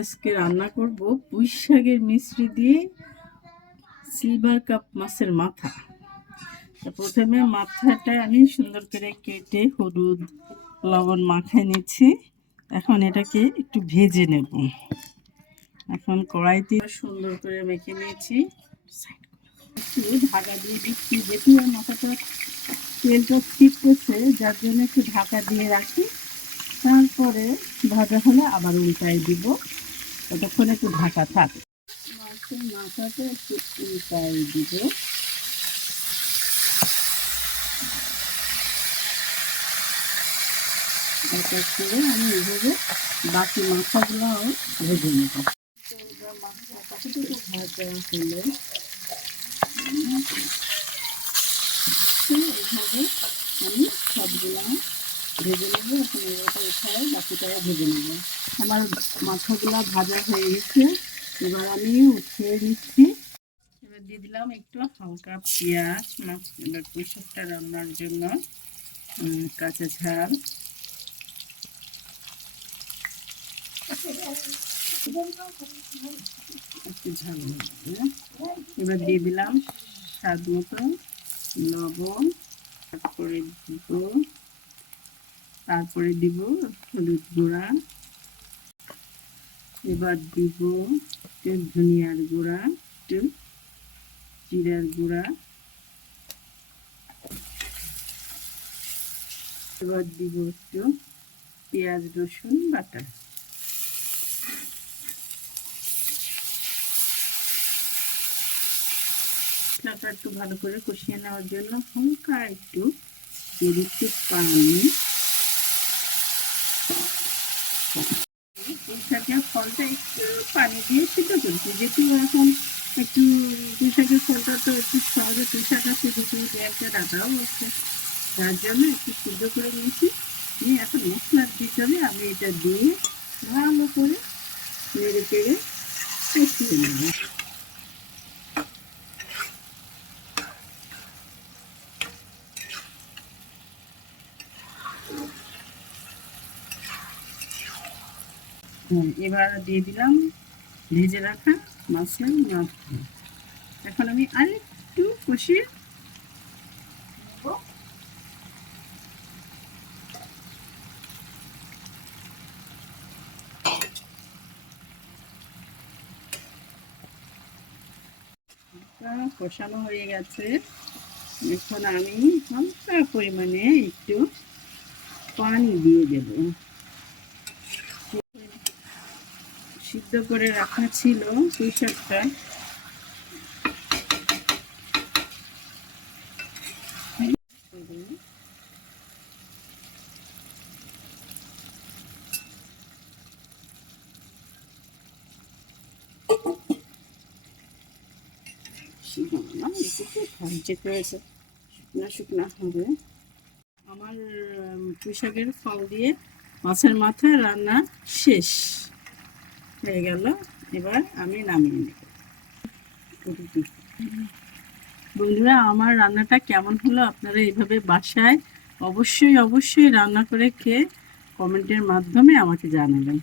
আজকে রান্না করব পুঁই শাকের মিশ্রি দিয়ে সিলভার কাপ মাছের মাথা। প্রথমে মাথাটা আমি সুন্দর করে কেটে হলুদ লবণ মাখায় নিচ্ছি। এখন এটাকে একটু ভেজে নেব। এখন কড়াইতে সুন্দর করে মেখে নিয়েছি। একটু ঢাকা দিয়ে দিচ্ছি, যেহেতু মাথাটা তেলটা ছিটতেছে, যার জন্য একটু ঢাকা দিয়ে রাখি। তারপরে ভাজা হলে আবার উল্টাই দিব, ততক্ষণ একটু ঢাকা থাক। মাছের মাথাটা একটু উল্টাই দিব। এটা করে আমি এইভাবে বাকি মাথাগুলোও ভেজে নেব। মাথাটা তো ভাজা হলে এইভাবে আমি সবগুলো ভেজে নেব। এখন এটা উঠায় বাকিটাও ভেজে নেব। আমার মাথাগুলো ভাজা হয়ে গেছে, এবার আমি উঠিয়ে নিচ্ছি। এবার দিয়ে দিলাম একটু হালকা পেঁয়াজ, মাছ এবার পুঁই শাকটা রান্নার জন্য কাঁচা ঝাল, একটু ঝাল। এবার দিয়ে দিলাম স্বাদ মতো লবণ, তারপরে দিব হলুদ গুঁড়া, এবার দিব একটু ধনিয়ার গুঁড়া, একটু জিরার গুঁড়া, এবার দিব একটু পেঁয়াজ রসুন বাটা। মশলাটা একটু ভালো করে কষিয়ে নেওয়ার জন্য হালকা একটু দিয়ে দিচ্ছি পানি। পুঁইশাকের ফলটা একটু পানি দিয়ে সিদ্ধ করছি, যেহেতু এখন একটু পুঁইশাকের ফলটা তো একটু সহজে পুঁইশাক আছে, যেহেতু একটা ডাটাও আছে, যার জন্য একটু সিদ্ধ করে নিয়েছি। নিয়ে এখন মশলার ভিতরে আমি এটা দিয়ে ভালো করে নেড়ে চেড়ে কষিয়ে নেব। এবার দিয়ে দিলাম ভেজে রাখা মাছের মাথা। এখন আমি আরেকটু কষিয়ে কষানো হয়ে গেছে। এখন আমি হালকা পরিমাণে একটু পানি দিয়ে দেব। সিদ্ধ করে রাখা ছিল পুঁই শাকটা, শুকনা শুকনা হবে। আমার পুঁই শাকের ফল দিয়ে মাছের মাথা রান্না শেষ হয়ে গেল। এবার আমি নামিয়ে নেব। বন্ধুরা, আমার রান্নাটা কেমন হলো আপনারা এইভাবে বাসায় অবশ্যই রান্না করে খেয়ে কমেন্টের মাধ্যমে আমাকে জানাবেন।